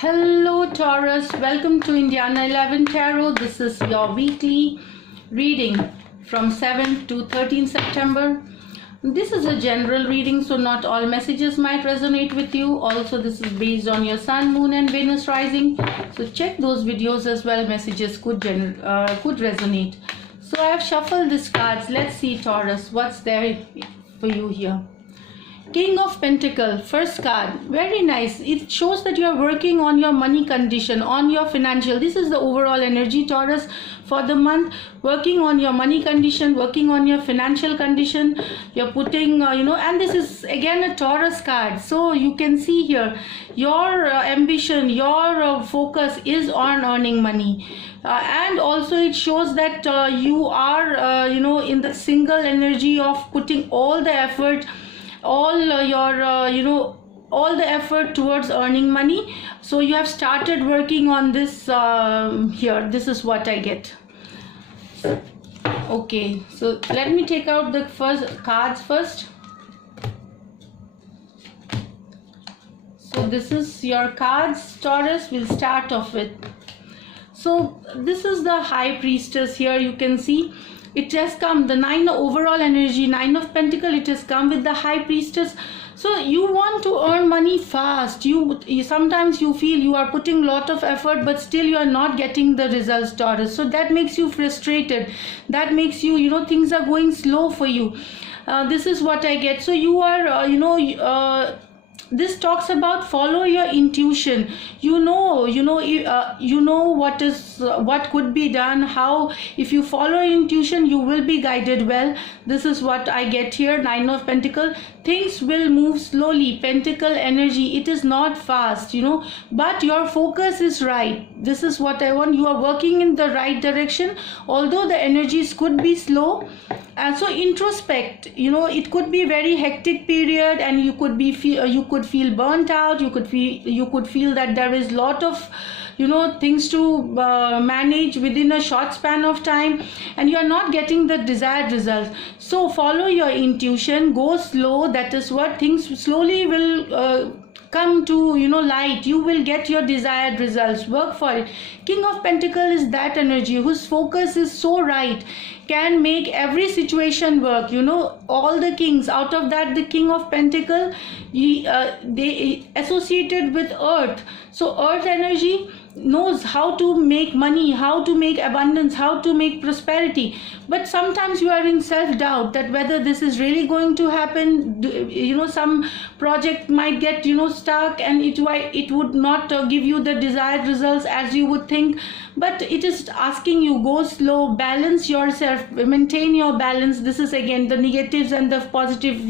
Hello Taurus, welcome to Indiana 11 Tarot. This is your weekly reading from 7th to 13th September. This is a general reading, so not all messages might resonate with you. Also, this is based on your Sun, Moon and Venus rising. So check those videos as well. Messages could resonate. So I have shuffled these cards. Let's see Taurus, what's there for you here. King of Pentacles, first card, very nice. It shows that you are working on your money condition, on your financial. This is the overall energy, Taurus, for the month. Working on your money condition, working on your financial condition. You're putting, and this is again a Taurus card. So you can see here, your ambition, your focus is on earning money. And also it shows that you are, in the single energy of putting all the effort, all the effort towards earning money. So you have started working on this here. This is what I get. Okay, so let me take out the cards first. So this is your cards, Taurus. We'll start off with. So this is the High Priestess here. You can see it has come, the overall energy, 9 of Pentacles, it has come with the High Priestess. So you want to earn money fast. Sometimes you feel you are putting a lot of effort, but still you are not getting the results, Taurus. So that makes you frustrated. That makes you, things are going slow for you. This is what I get. So you are, this talks about follow your intuition. What could be done, how. If you follow your intuition, you will be guided well. This is what I get here. 9 of Pentacles, things will move slowly. Pentacle energy, it is not fast, but your focus is right. This is what I want. You are working in the right direction, although the energies could be slow. And so introspect, it could be very hectic period, and you could feel burnt out. You could feel that there is lot of things to manage within a short span of time, and you are not getting the desired results. So follow your intuition, go slow. That is what things slowly will come to light. You will get your desired results. Work for it. King of Pentacles is that energy whose focus is so right, can make every situation work. All the kings, out of that the King of Pentacles, they associated with earth. So earth energy knows how to make money, how to make abundance, how to make prosperity. But sometimes you are in self-doubt that whether this is really going to happen. Some project might get stuck, and it would not give you the desired results as you would think. But it is asking you, go slow, balance yourself, maintain your balance. This is again the negatives and the positive.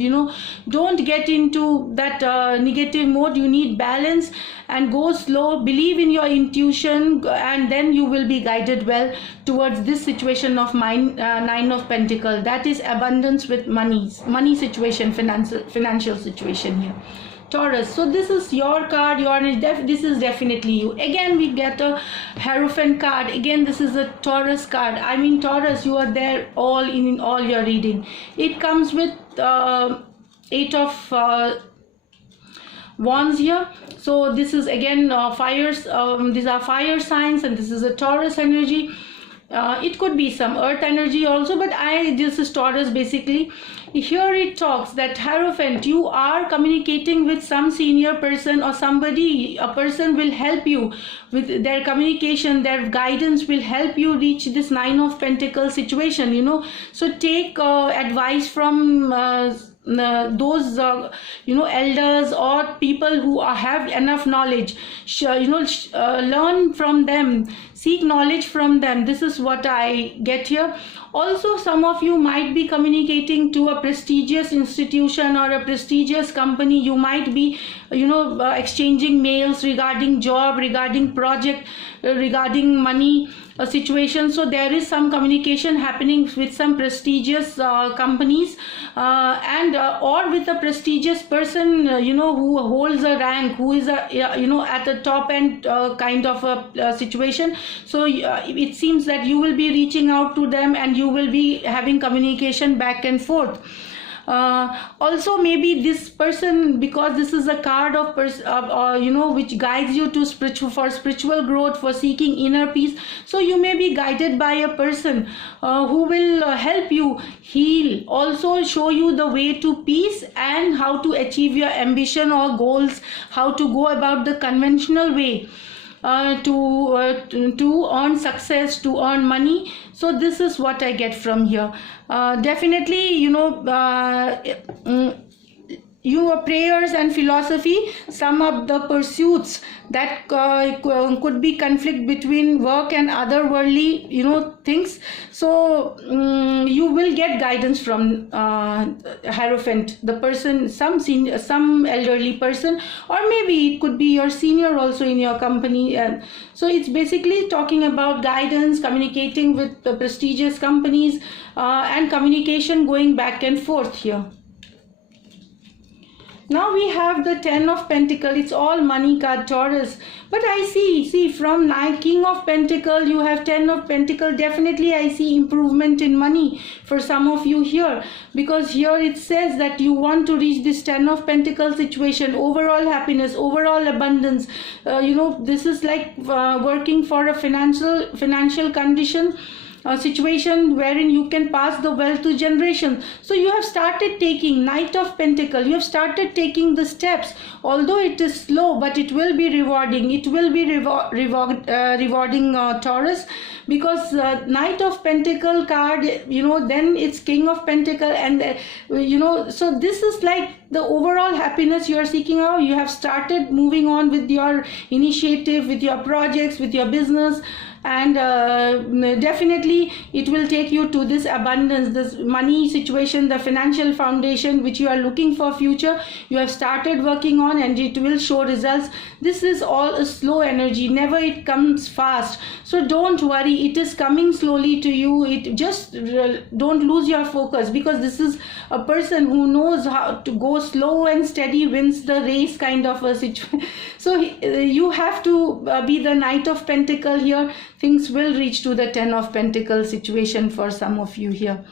Don't get into that negative mode. You need balance and go slow. Believe in your intuition, and then you will be guided well towards this situation of 9 of Pentacles. That is abundance with money situation, financial situation here, Taurus. So this is your card. This is definitely you. Again, we get a Hierophant card. Again, this is a Taurus card. I mean, Taurus, you are there all in all your reading. It comes with 8 of Wands here. So this is again fires. These are fire signs, and this is a Taurus energy. It could be some earth energy also, but this is Taurus basically. Here it talks that Hierophant, you are communicating with some senior person or somebody. A person will help you with their communication, their guidance will help you reach this 9 of Pentacles situation. So take advice from those elders or people who have enough knowledge. Learn from them, seek knowledge from them. This is what I get here. Also, some of you might be communicating to a prestigious institution or a prestigious company. You might be exchanging mails regarding job, regarding project, regarding money situation. So there is some communication happening with some prestigious companies, and or with a prestigious person who holds a rank, who is at the top end kind of a situation. So it seems that you will be reaching out to them, and you will be having communication back and forth. Also maybe this person, because this is a card of which guides you to spiritual growth, for seeking inner peace. So you may be guided by a person who will help you heal, also show you the way to peace and how to achieve your ambition or goals, how to go about the conventional way to earn success, to earn money. So this is what I get from here. Definitely, your prayers and philosophy, some of the pursuits that could be conflict between work and other worldly things. So you will get guidance from Hierophant, the person, some elderly person, or maybe it could be your senior also in your company. So it's basically talking about guidance, communicating with the prestigious companies, and communication going back and forth here. Now we have the 10 of Pentacles. It's all money card, Taurus. But I see from King of Pentacles, you have 10 of Pentacles. Definitely I see improvement in money for some of you here. Because here it says that you want to reach this 10 of Pentacles situation. Overall happiness, overall abundance. This is like working for a financial condition. A situation wherein you can pass the wealth to generation. So you have started taking Knight of Pentacles. You have started taking the steps. Although it is slow, but it will be rewarding. It will be rewarding, Taurus, because Knight of Pentacles card, then it's King of Pentacles, and so this is like the overall happiness you are seeking out. You have started moving on with your initiative, with your projects, with your business, and definitely it will take you to this abundance, this money situation, the financial foundation which you are looking for future. You have started working on, and it will show results. This is all a slow energy, never it comes fast. So don't worry, it is coming slowly to you. It just don't lose your focus, because this is a person who knows how to go slow and steady wins the race kind of a situation. So you have to be the Knight of Pentacles here. Things will reach to the 10 of Pentacles situation for some of you here.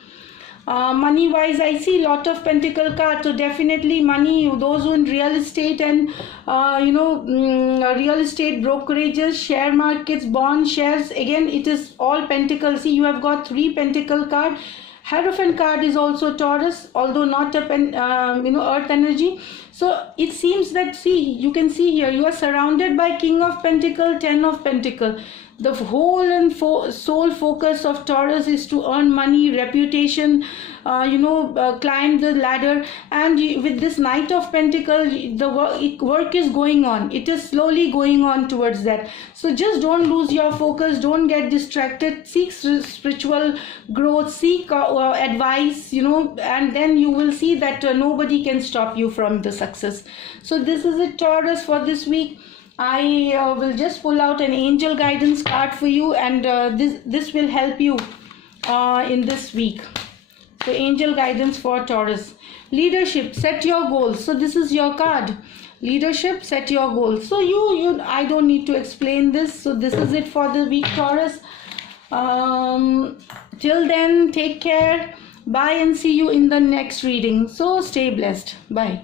Money wise, I see lot of Pentacle cards. So definitely money, those who in real estate and real estate brokerages, share markets, bonds, shares, again it is all Pentacles. See, you have got 3 Pentacle card. Hierophant card is also Taurus, although not a earth energy. So it seems that, you can see here, you are surrounded by King of Pentacles, 10 of Pentacles. The whole and sole focus of Taurus is to earn money, reputation, climb the ladder. And with this Knight of Pentacles, the work is going on. It is slowly going on towards that. So just don't lose your focus. Don't get distracted. Seek spiritual growth. Seek advice, and then you will see that nobody can stop you from the success. So this is it, Taurus, for this week. I will just pull out an angel guidance card for you, and this will help you in this week. So angel guidance for Taurus. Leadership, set your goals. So this is your card. Leadership, set your goals. So I don't need to explain this. So this is it for the week, Taurus. Till then, take care. Bye, and see you in the next reading. So stay blessed. Bye.